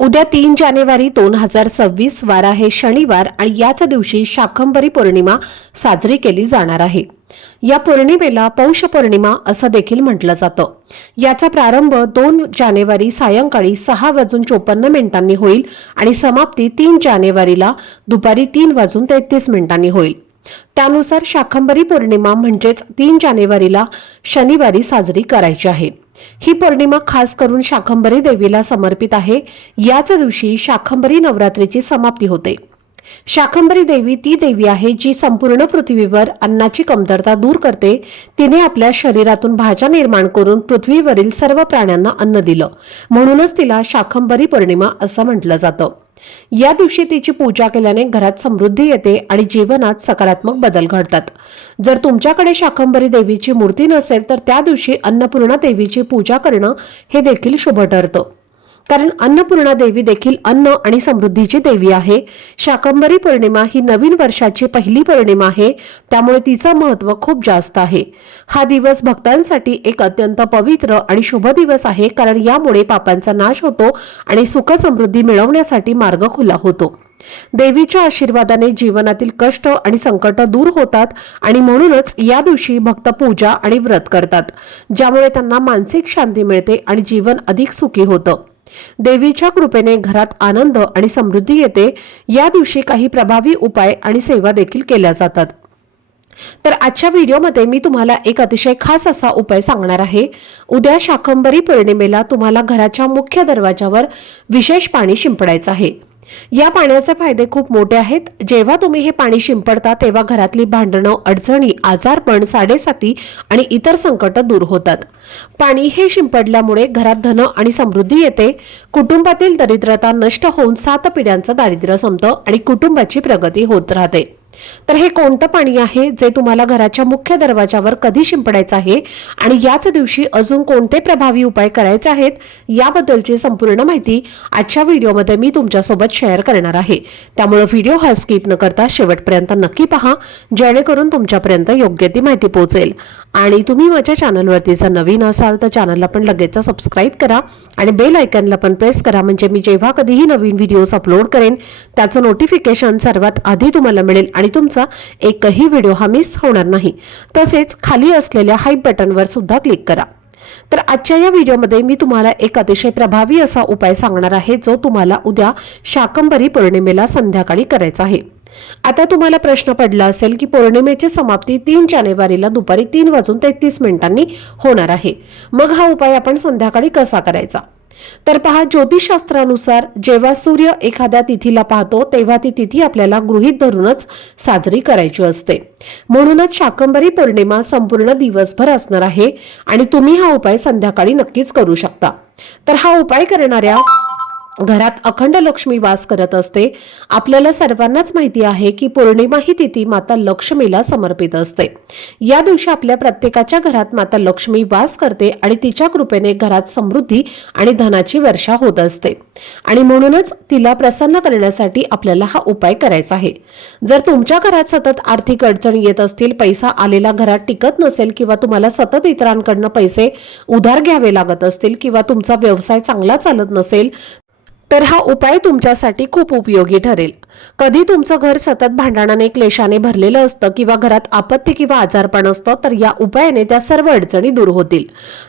उद्या तीन जानेवारी दोन हजार सव्वीस वार आहे शनिवार आणि याच दिवशी शाकंभरी पौर्णिमा साजरी केली जाणार आहे. या पौर्णिमेला पौष पौर्णिमा असं देखील म्हटलं जातं. याचा प्रारंभ दोन जानेवारी सायंकाळी सहा वाजून चोपन्न मिनिटांनी होईल आणि समाप्ती तीन जानेवारीला दुपारी तीन वाजून तेहतीस मिनिटांनी होईल. त्यानुसार शाकंभरी पौर्णिमा म्हणजेच तीन जानेवारीला शनिवारी साजरी करायची आहे. ही पौर्णिमा खास करून शाकंभरी देवीला समर्पित आहे. याच दिवशी शाकंभरी नवरात्रीची समाप्ती होते. शाकंभरी देवी ती देवी आहे जी संपूर्ण पृथ्वीवर अन्नाची कमतरता दूर करते. तिने आपल्या शरीरातून भाज्या निर्माण करून पृथ्वीवरील सर्व प्राण्यांना अन्न दिलं. म्हणूनच तिला शाकंभरी पौर्णिमा असं म्हटलं जातं. या दिवशी तिची पूजा केल्याने घरात समृद्धी येते आणि जीवनात सकारात्मक बदल घडतात. जर तुमच्याकडे शाकंभरी देवीची मूर्ती नसेल तर त्या दिवशी अन्नपूर्णा देवीची पूजा करणं हे देखील शुभ ठरतं. कारण अन्नपूर्णा देवी देखील अन्न आणि समृद्धीची देवी आहे. शाकंभरी पौर्णिमा ही नवीन वर्षाची पहिली पौर्णिमा आहे. त्यामुळे तिचं महत्त्व खूप जास्त आहे. हा दिवस भक्तांसाठी एक अत्यंत पवित्र आणि शुभ दिवस आहे. कारण यामुळे पापांचा नाश होतो आणि सुख समृद्धी मिळवण्यासाठी मार्ग खुला होतो. देवीच्या आशीर्वादाने जीवनातील कष्ट आणि संकट दूर होतात आणि म्हणूनच या दिवशी भक्त पूजा आणि व्रत करतात. ज्यामुळे त्यांना मानसिक शांती मिळते आणि जीवन अधिक सुखी होतं. देवीच्या कृपेने घरात आनंद आणि समृद्धी येते. या दिवशी काही प्रभावी उपाय आणि सेवा देखील केल्या जातात. तर आजच्या व्हिडिओमध्ये मी तुम्हाला एक अतिशय खास असा उपाय सांगणार आहे. उद्या शाकंभरी पौर्णिमेला तुम्हाला घराच्या मुख्य दरवाजावर विशेष पाणी शिंपडायचं आहे. या पाण्याचे फायदे खूप मोठे आहेत. जेव्हा तुम्ही हे पाणी शिंपडता तेव्हा घरातली भांडणं अडचणी आजारपण साडेसाती आणि इतर संकट दूर होतात. पाणी हे शिंपडल्यामुळे घरात धन आणि समृद्धी येते. कुटुंबातील दरिद्रता नष्ट होऊन सात पिढ्यांचं दारिद्र्य संपतं आणि कुटुंबाची प्रगती होत राहते. तर हे कोणतं पाणी आहे जे तुम्हाला घराच्या मुख्य दरवाजावर कधी शिंपडायचं आहे? आणि याच दिवशी अजून कोणते प्रभावी उपाय करायचे आहेत? याबद्दलची संपूर्ण माहिती आजच्या व्हिडिओमध्ये मी तुमच्यासोबत शेअर करणार आहे. त्यामुळे व्हिडिओ हा स्किप न करता शेवटपर्यंत नक्की पहा जेणेकरून तुमच्यापर्यंत योग्य ती माहिती पोहोचेल. आणि तुम्ही माझ्या चॅनलवरती जर नवीन असाल तर चॅनलला पण लगेच सबस्क्राईब करा आणि बेल आयकनला पण प्रेस करा म्हणजे मी जेव्हा कधीही नवीन व्हिडिओज अपलोड करेन त्याचं नोटिफिकेशन सर्वात आधी तुम्हाला मिळेल आणि तुमचा एकही व्हिडिओ हा मिस होणार नाही. तसेच खाली असलेल्या हाईप बटनवर सुद्धा क्लिक करा. तर आजच्या या व्हिडिओमध्ये मी तुम्हाला एक अतिशय प्रभावी असा उपाय सांगणार आहे जो तुम्हाला उद्या शाकंभरी पौर्णिमेला संध्याकाळी करायचा आहे. आता तुम्हाला प्रश्न पडला असेल की पौर्णिमेची समाप्ती तीन जानेवारीला दुपारी तीन वाजून तेहतीस मिनिटांनी होणार आहे. मग हा उपाय आपण संध्याकाळी कसा करायचा? तर पहा ज्योतिषशास्त्रानुसार जेव्हा सूर्य एखाद्या तिथीला पाहतो तेव्हा ती तिथी आपल्याला गृहीत धरूनच साजरी करायची असते. म्हणूनच शाकंभरी पौर्णिमा संपूर्ण दिवसभर असणार आहे आणि तुम्ही हा उपाय संध्याकाळी नक्कीच करू शकता. तर हा उपाय करणाऱ्या घरात अखंड लक्ष्मी वास करत असते. आपल्याला सर्वांनाच माहिती आहे की पौर्णिमा ही तिथी माता लक्ष्मीला समर्पित असते. या दिवशी आपल्या प्रत्येकाच्या घरात माता लक्ष्मी वास करते आणि तिच्या कृपेने घरात समृद्धी आणि धनाची वर्षा होत असते. आणि म्हणूनच तिला प्रसन्न करण्यासाठी आपल्याला हा उपाय करायचा आहे. जर तुमच्या घरात सतत आर्थिक अडचण येत असतील पैसा आलेला घरात टिकत नसेल किंवा तुम्हाला सतत इतरांकडनं पैसे उधार घ्यावे लागत असतील किंवा तुमचा व्यवसाय चांगला चालत नसेल तर हा उपाय तुमच्यासाठी खूप उपयोगी ठरेल. कधी तुमचं घर सतत भांडणाने क्लेशाने भरलेलं असतं किंवा घरात आपत्ती किंवा आजारपण असतं तर या उपायाने त्या सर्व अडचणी दूर होतील.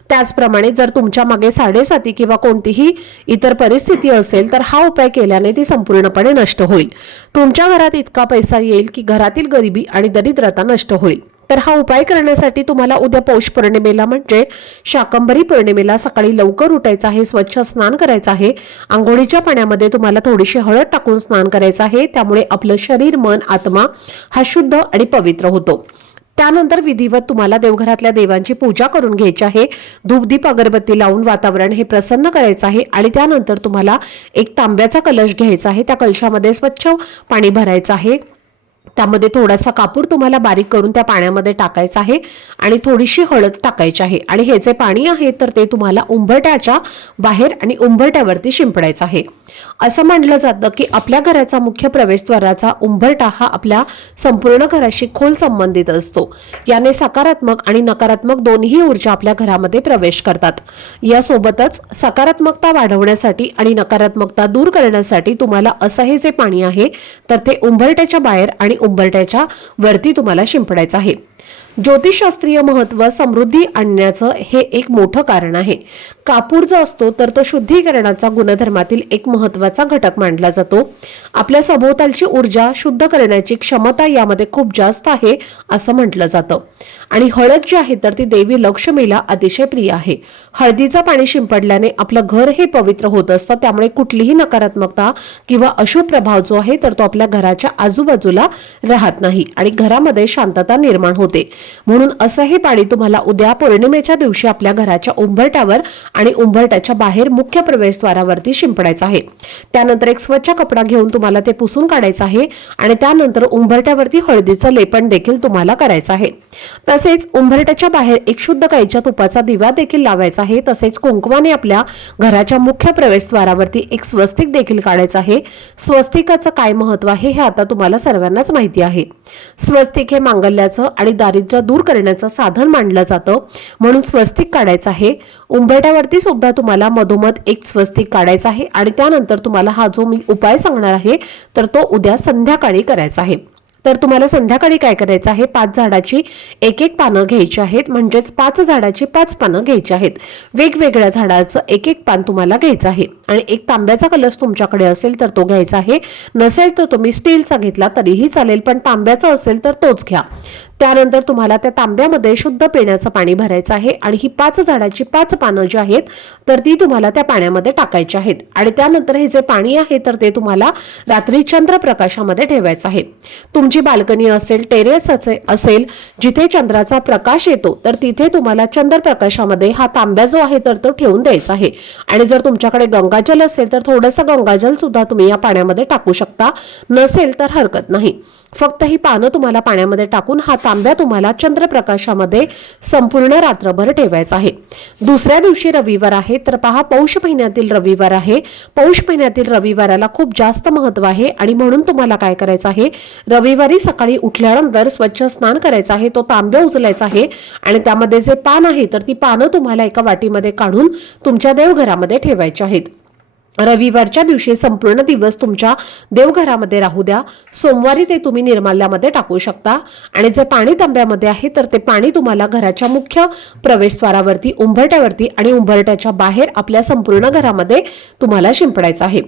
त्याचप्रमाणे जर तुमच्या मागे साडेसाती किंवा कोणतीही इतर परिस्थिती असेल तर हा उपाय केल्याने ती संपूर्णपणे नष्ट होईल. तुमच्या घरात इतका पैसा येईल की घरातील गरिबी आणि दरिद्रता नष्ट होईल. तर हा उपाय करण्यासाठी तुम्हाला उद्या पौष पौर्णिमेला म्हणजे शाकंभरी पौर्णिमेला सकाळी लवकर उठायचं आहे स्वच्छ स्नान करायचं आहे. आंघोळीच्या पाण्यामध्ये तुम्हाला थोडीशी हळद टाकून स्नान करायचं आहे. त्यामुळे आपलं शरीर मन आत्मा हा शुद्ध आणि पवित्र होतो. त्यानंतर विधिवत तुम्हाला देवघरातल्या देवांची पूजा करून घ्यायची आहे. धूपदीप अगरबत्ती लावून वातावरण हे प्रसन्न करायचं आहे आणि त्यानंतर तुम्हाला एक तांब्याचा कलश घ्यायचा आहे. त्या कलशामध्ये स्वच्छ पाणी भरायचं आहे. त्यामध्ये थोडासा कापूर तुम्हाला बारीक करून त्या पाण्यामध्ये टाकायचा आहे आणि थोडीशी हळद टाकायची आहे. आणि हे जे पाणी आहे तर ते तुम्हाला उंबरट्याच्या बाहेर आणि उंबरट्यावरती शिंपडायचं आहे. असं म्हटलं जातं की आपल्या घराचा मुख्य प्रवेशद्वाराचा उंबरटा हा आपल्या संपूर्ण घराशी खोल संबंधित असतो. याने सकारात्मक आणि नकारात्मक दोन्ही ऊर्जा आपल्या घरामध्ये प्रवेश करतात. यासोबतच सकारात्मकता वाढवण्यासाठी आणि नकारात्मकता दूर करण्यासाठी तुम्हाला असं हे जे पाणी आहे तर ते उंबरट्याच्या बाहेर आणि उंबरट्याच्या वरती तुम्हाला शिंपडायचं आहे. ज्योतिषशास्त्रीय महत्त्व समृद्धी आणण्याचं हे एक मोठं कारण आहे. कापूर जो असतो तर तो शुद्धीकरणाचा गुणधर्मातील एक महत्त्वाचा घटक मानला जातो. आपल्या सभोवतालची ऊर्जा शुद्ध करण्याची क्षमता यामध्ये खूप जास्त आहे असं म्हटलं जातं. आणि हळद जी आहे तर ती देवी लक्ष्मीला अतिशय प्रिय आहे. हळदीचं पाणी शिंपडल्याने आपलं घर हे पवित्र होत असतं. त्यामुळे कुठलीही नकारात्मकता किंवा अशुभ प्रभाव जो आहे तर तो आपल्या घराच्या आजूबाजूला राहत नाही आणि घरामध्ये शांतता निर्माण होते. म्हणून असं हे पाणी तुम्हाला उद्या पौर्णिमेच्या दिवशी आपल्या घराच्या उंबरट्यावर आणि उंबरट्याच्या बाहेर मुख्य प्रवेशद्वारावरती शिंपडायचं आहे. त्यानंतर एक स्वच्छ कपडा घेऊन तुम्हाला ते पुसून काढायचं आहे आणि त्यानंतर उंबरट्यावरती हळदीचं लेपन देखील तुम्हाला करायचं आहे. तसेच उंबरट्याच्या बाहेर एक शुद्ध गाईच्या तुपाचा दिवा देखील लावायचा आहे. तसेच कुंकवाने आपल्या घराच्या मुख्य प्रवेशद्वारावरती एक स्वस्तिक देखील काढायचं आहे. स्वस्तिकाचं काय महत्त्व आहे हे आता तुम्हाला सर्वांनाच माहिती आहे. स्वस्तिक हे मांगल्याचं आणि दारिद्र्य दूर करण्याचं साधन मानलं जातं म्हणून स्वस्तिक काढायचं आहे. उंबरट्यावरती सुद्धा तुम्हाला मधोमध एक स्वस्तिक काढायचा आहे आणि त्यानंतर तुम्हाला हा जो मी उपाय सांगणार आहे तर तो उद्या संध्याकाळी करायचा आहे. तर तुम्हाला संध्याकाळी काय करायचं आहे? पाच झाडाची एक एक पानं घ्यायची आहेत. म्हणजेच पाच झाडाची पाच पानं घ्यायची आहेत. वेगवेगळ्या झाडाचं एक एक पान तुम्हाला घ्यायचं आहे. आणि एक तांब्याचा कलश तुमच्याकडे असेल तर तो घ्यायचा आहे. नसेल तर तुम्ही स्टीलचा घेतला तरीही चालेल पण तांब्याचा असेल तर तोच घ्या. त्यानंतर तुम्हाला त्या तांब्यामध्ये शुद्ध पिण्याचं पाणी भरायचं आहे आणि ही पाच झाडाची पाच पानं जी आहेत तर ती तुम्हाला त्या पाण्यामध्ये टाकायची आहेत. आणि त्यानंतर हे जे पाणी आहे तर ते तुम्हाला रात्री चंद्रप्रकाशामध्ये ठेवायचं आहे. तुमची बाल्कनी असेल टेरेस असेल जिथे चंद्राचा प्रकाश येतो तर तिथे तुम्हाला चंद्रप्रकाशामध्ये हा तांब्या जो आहे तर तो ठेवून द्यायचा आहे. आणि जर तुमच्याकडे गंगाजल असेल तर थोडंसं गंगाजल सुद्धा तुम्ही या पाण्यामध्ये टाकू शकता. नसेल तर हरकत नाही. फक्त ही पानं तुम्हाला पाण्यामध्ये टाकून हा तांब्या तुम्हाला चंद्रप्रकाशामध्ये संपूर्ण रात्रभर ठेवायचा आहे. दुसऱ्या दिवशी रविवार आहे तर पहा पौष महिन्यातील रविवार आहे. पौष महिन्यातील रविवाराला खूप जास्त महत्त्व आहे आणि म्हणून तुम्हाला काय करायचं आहे? रविवारी सकाळी उठल्यानंतर स्वच्छ स्नान करायचं आहे तो तांब्या उचलायचा आहे आणि त्यामध्ये जे पान आहे तर ती पानं तुम्हाला एका वाटीमध्ये काढून तुमच्या देवघरामध्ये ठेवायची आहेत. रविवारच्या दिवशी संपूर्ण दिवस तुमच्या देवघरामध्ये राहू द्या. सोमवारी ते तुम्ही निर्माल्यामध्ये टाकू शकता. आणि जे पाणी तांब्यामध्ये आहे तर ते पाणी तुम्हाला घराच्या मुख्य प्रवेशद्वारावरती उंबरट्यावरती आणि उंबरट्याच्या बाहेर आपल्या संपूर्ण घरामध्ये तुम्हाला शिंपडायचं आहे.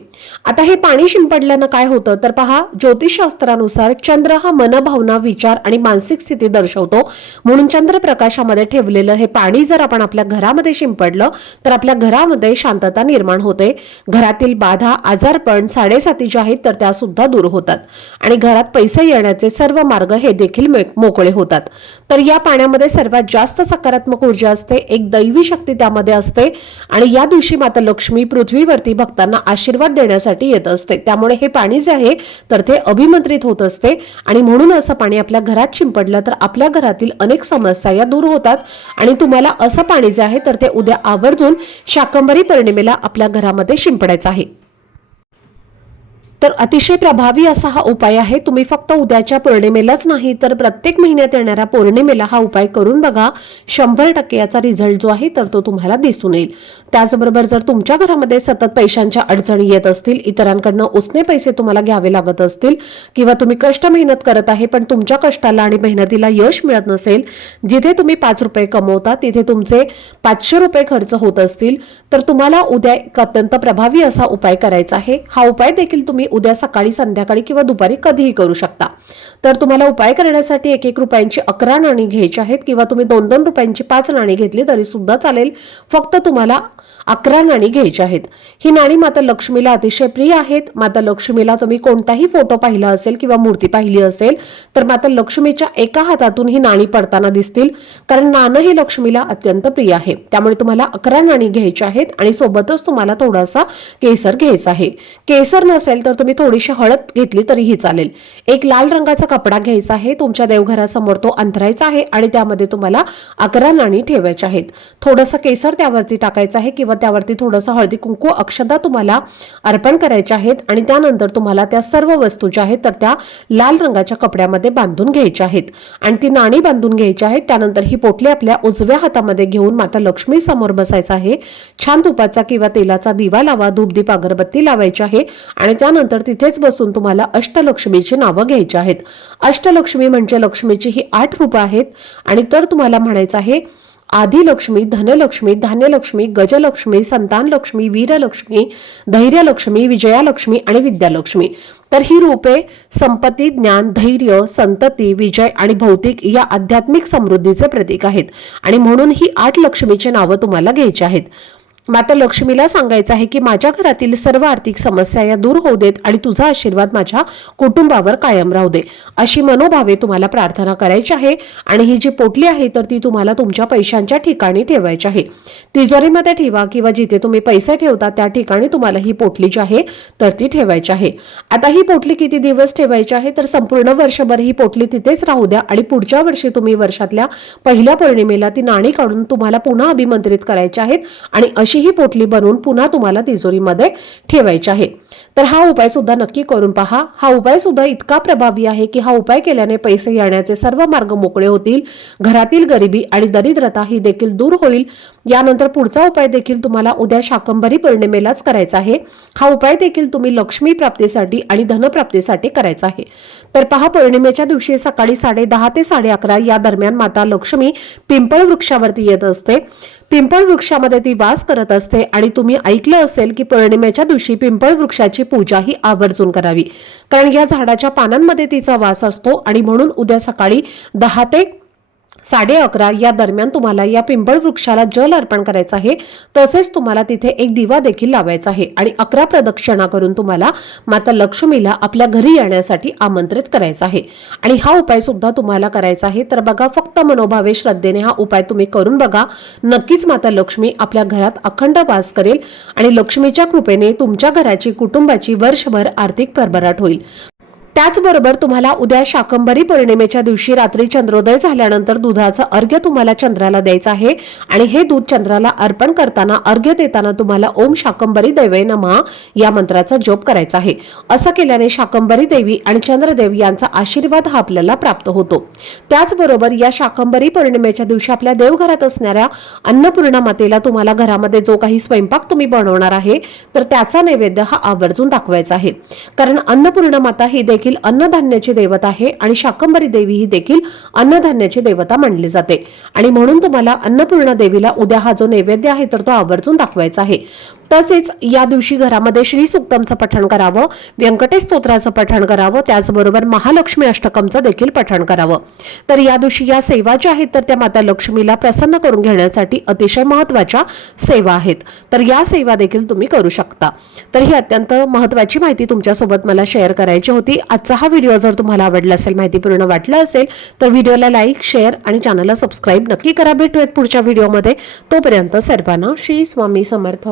आता हे पाणी शिंपडल्यानं काय होतं? तर पहा ज्योतिषशास्त्रानुसार चंद्र हा मनभावना विचार आणि मानसिक स्थिती दर्शवतो. म्हणून चंद्र प्रकाशामध्ये ठेवलेलं हे पाणी जर आपण आपल्या घरामध्ये शिंपडलं तर आपल्या घरामध्ये शांतता निर्माण होते. घरातील बाधा आजारपण साडेसाती जे आहेत तर त्या सुद्धा दूर होतात. आणि घरात पैसे येण्याचे सर्व मार्ग हे देखील मोकळे होतात. तर या पाण्यामध्ये सर्वात जास्त सकारात्मक ऊर्जा असते एक दैवी शक्ती त्यामध्ये असते आणि या दिवशी माता लक्ष्मी पृथ्वीवरती भक्तांना आशीर्वाद देण्यासाठी येत असते. त्यामुळे हे पाणी जे आहे तर ते अभिमंत्रित होत असते आणि म्हणून असं पाणी आपल्या घरात शिंपडलं तर आपल्या घरातील अनेक समस्या या दूर होतात. आणि तुम्हाला असं पाणी जे आहे तर ते उद्या आवर्जून शाकंभरी पौर्णिमेला आपल्या घरामध्ये पडायचा आहे. तर अतिशय प्रभावी असा हा उपाय आहे. तुम्ही फक्त उद्याच्या पौर्णिमेलाच नाही तर प्रत्येक महिन्यात येणाऱ्या पौर्णिमेला हा उपाय करून बघा. शंभर टक्के याचा रिझल्ट जो आहे तर तो तुम्हाला दिसून येईल. त्याचबरोबर जर तुमच्या घरामध्ये सतत पैशांच्या अडचणी येत असतील इतरांकडनं उसने पैसे तुम्हाला घ्यावे लागत असतील किंवा तुम्ही कष्ट मेहनत करत आहे पण तुमच्या कष्टाला आणि मेहनतीला यश मिळत नसेल जिथे तुम्ही पाच रुपये कमवता तिथे तुमचे पाचशे रुपये खर्च होत असतील तर तुम्हाला उद्या एक अत्यंत प्रभावी असा उपाय करायचा आहे. हा उपाय देखील तुम्ही उद्या सकाळी संध्याकाळी किंवा दुपारी कधीही करू शकता. तर तुम्हाला उपाय करण्यासाठी एक एक रुपयांची अकरा नाणी घ्यायची आहेत किंवा तुम्ही दोन दोन रुपयांची पाच नाणी घेतली तरी सुद्धा चालेल. फक्त तुम्हाला अकरा नाणी घ्यायची आहेत. ही नाणी माता लक्ष्मीला अतिशय प्रिय आहेत. माता लक्ष्मीला तुम्ही कोणताही फोटो पाहिला असेल किंवा मूर्ती पाहिली असेल तर माता लक्ष्मीच्या एका हातातून ही नाणी पडताना दिसतील कारण नाणं हे लक्ष्मीला अत्यंत प्रिय आहे. त्यामुळे तुम्हाला अकरा नाणी घ्यायची आहेत आणि सोबतच तुम्हाला थोडासा केसर घ्यायचा आहे. केसर नसेल तर तुम्ही थोडीशी हळद घेतली तरीही चालेल. एक लाल रंग रंगाचा कपडा घ्यायचा आहे तुमच्या देवघरासमोर तो अंतरायचा आहे आणि त्यामध्ये तुम्हाला अकरा नाणी ठेवायच्या आहेत. थोडंसं केसर त्यावरती टाकायचं आहे किंवा त्यावरती थोडंसं हळदी कुंकू अक्षदा तुम्हाला अर्पण करायचे आहेत आणि त्यानंतर तुम्हाला त्या सर्व वस्तू ज्या आहेत तर त्या लाल रंगाच्या कपड्यामध्ये बांधून घ्यायच्या आहेत. आणि ती नाणी बांधून घ्यायची आहेत त्यानंतर ही पोटली आपल्या उजव्या हातामध्ये घेऊन माता लक्ष्मी समोर बसायचं आहे. छान तुपाचा किंवा तेलाचा दिवा लावा धूपदीप अगरबत्ती लावायची आहे आणि त्यानंतर तिथेच बसून तुम्हाला अष्टलक्ष्मीची नावं घ्यायची आहेत. अष्टलक्ष्मी म्हणजे लक्ष्मीची ही आठ रूपं आहेत. आणि तर तुम्हाला म्हणायचं आहे आदिलक्ष्मी धनलक्ष्मी धान्यलक्ष्मी गजलक्ष्मी संतानलक्ष्मी वीरलक्ष्मी धैर्यलक्ष्मी विजयालक्ष्मी आणि विद्यालक्ष्मी. तर ही रूपे संपत्ती ज्ञान धैर्य संतती विजय आणि भौतिक या आध्यात्मिक समृद्धीचे प्रतीक आहेत. आणि म्हणून ही आठ लक्ष्मीची नावं तुम्हाला घ्यायची आहेत. माता लक्ष्मीला सांगायचं आहे की माझ्या घरातील सर्व आर्थिक समस्या या दूर होऊ देत आणि तुझा आशीर्वाद माझ्या कुटुंबावर कायम राहू दे. अशी मनोभावे तुम्हाला प्रार्थना करायची आहे आणि ही जी पोटली आहे तर ती तुम्हाला तुमच्या पैशांच्या ठिकाणी ठेवायची आहे. तिजोरीमध्ये ठेवा किंवा जिथे तुम्ही पैसे ठेवता त्या ठिकाणी तुम्हाला ही पोटली जी आहे तर ती ठेवायची आहे. आता ही पोटली किती दिवस ठेवायची आहे तर संपूर्ण वर्षभर ही पोटली तिथेच राहू द्या आणि पुढच्या वर्षी तुम्ही वर्षातल्या पहिल्या पौर्णिमेला ती नाणी काढून तुम्हाला पुन्हा अभिमंत्रित करायची आहेत आणि अशी ही पोटली बनवून पुन्हा तुम्हाला तिजोरीमध्ये ठेवायची आहे. तर हा उपाय सुद्धा नक्की करून पहा. हा उपाय सुद्धा इतका प्रभावी आहे की हा उपाय केल्याने पैसे येण्याचे सर्व मार्ग मोकळे होतील घरातील गरिबी आणि दरिद्रता ही देखील दूर होईल. यानंतर पुढचा उपाय देखील तुम्हाला उद्या शाकंभरी पौर्णिमेलाच करायचा आहे. हा उपाय देखील तुम्ही लक्ष्मी प्राप्तीसाठी आणि धनप्राप्तीसाठी करायचा आहे. तर पहा पौर्णिमेच्या दिवशी सकाळी साडे दहा ते साडे अकरा या दरम्यान माता लक्ष्मी पिंपळ वृक्षावरती येत असते. पिंपळ वृक्षामध्ये ती वास करत असते आणि तुम्ही ऐकलं असेल की पौर्णिमेच्या दिवशी पिंपळ वृक्षाची पूजा ही आवर्जून करावी. कारण या झाडाच्या पानांमध्ये तिचा वास असतो आणि म्हणून उद्या सकाळी दहा ते साडे अकरा या दरम्यान तुम्हाला या पिंपळ वृक्षाला जल अर्पण करायचं आहे. तसेच तुम्हाला तिथे एक दिवा देखील लावायचा आहे. आणि अकरा प्रदक्षिणा करून तुम्हाला माता लक्ष्मीला आपल्या घरी येण्यासाठी आमंत्रित करायचं आहे. आणि हा उपाय सुद्धा तुम्हाला करायचा आहे. तर बघा फक्त मनोभावे श्रद्धेने हा उपाय तुम्ही करून बघा. नक्कीच माता लक्ष्मी आपल्या घरात अखंड वास करेल आणि लक्ष्मीच्या कृपेने तुमच्या घराची कुटुंबाची वर्षभर आर्थिक भरभराट होईल. त्याचबरोबर तुम्हाला उद्या शाकंभरी पौर्णिमेच्या दिवशी रात्री चंद्रोदय झाल्यानंतर दुधाचं अर्घ्य तुम्हाला चंद्राला द्यायचं आहे. आणि हे दूध चंद्राला अर्पण करताना अर्घ्य देताना तुम्हाला ओम शाकंभरी दैवय नमः या मंत्राचा जप करायचा आहे. असं केल्याने शाकंभरी देवी आणि चंद्रदेव यांचा आशीर्वाद हा आपल्याला प्राप्त होतो. त्याचबरोबर या शाकंभरी पौर्णिमेच्या दिवशी आपल्या देवघरात असणाऱ्या अन्नपूर्णा मातेला तुम्हाला घरामध्ये जो काही स्वयंपाक तुम्ही बनवणार आहे तर त्याचा नैवेद्य हा आवर्जून दाखवायचा आहे. कारण अन्नपूर्णा माता ही देखील देखील अन्नधान्याची देवता आहे आणि शाकंभरी देवी ही देखील अन्नधान्याची देवता मानली जाते. आणि म्हणून तुम्हाला अन्नपूर्णा देवीला उद्या हा जो नैवेद्य आहे तर तो आवर्जून दाखवायचा आहे. तसेच या दिवशी घरामध्ये श्री सुक्तमचं पठण करावं व्यंकटेश स्तोत्राचं पठण करावं त्याचबरोबर महालक्ष्मी अष्टकमचं देखील पठण करावं. तर या दिवशी या सेवा ज्या आहेत तर त्या माता लक्ष्मीला प्रसन्न करून घेण्यासाठी अतिशय महत्त्वाच्या सेवा आहेत. तर या सेवा देखील तुम्ही करू शकता. तर ही अत्यंत महत्वाची माहिती तुमच्यासोबत मला शेअर करायची होती. आजचा हा व्हिडिओ जर तुम्हाला आवडला असेल माहितीपूर्ण वाटला असेल तर व्हिडिओला लाईक शेअर आणि चॅनलला सबस्क्राईब नक्की करा. भेटूयात पुढच्या व्हिडिओमध्ये. तोपर्यंत सर्वांना श्री स्वामी समर्थ.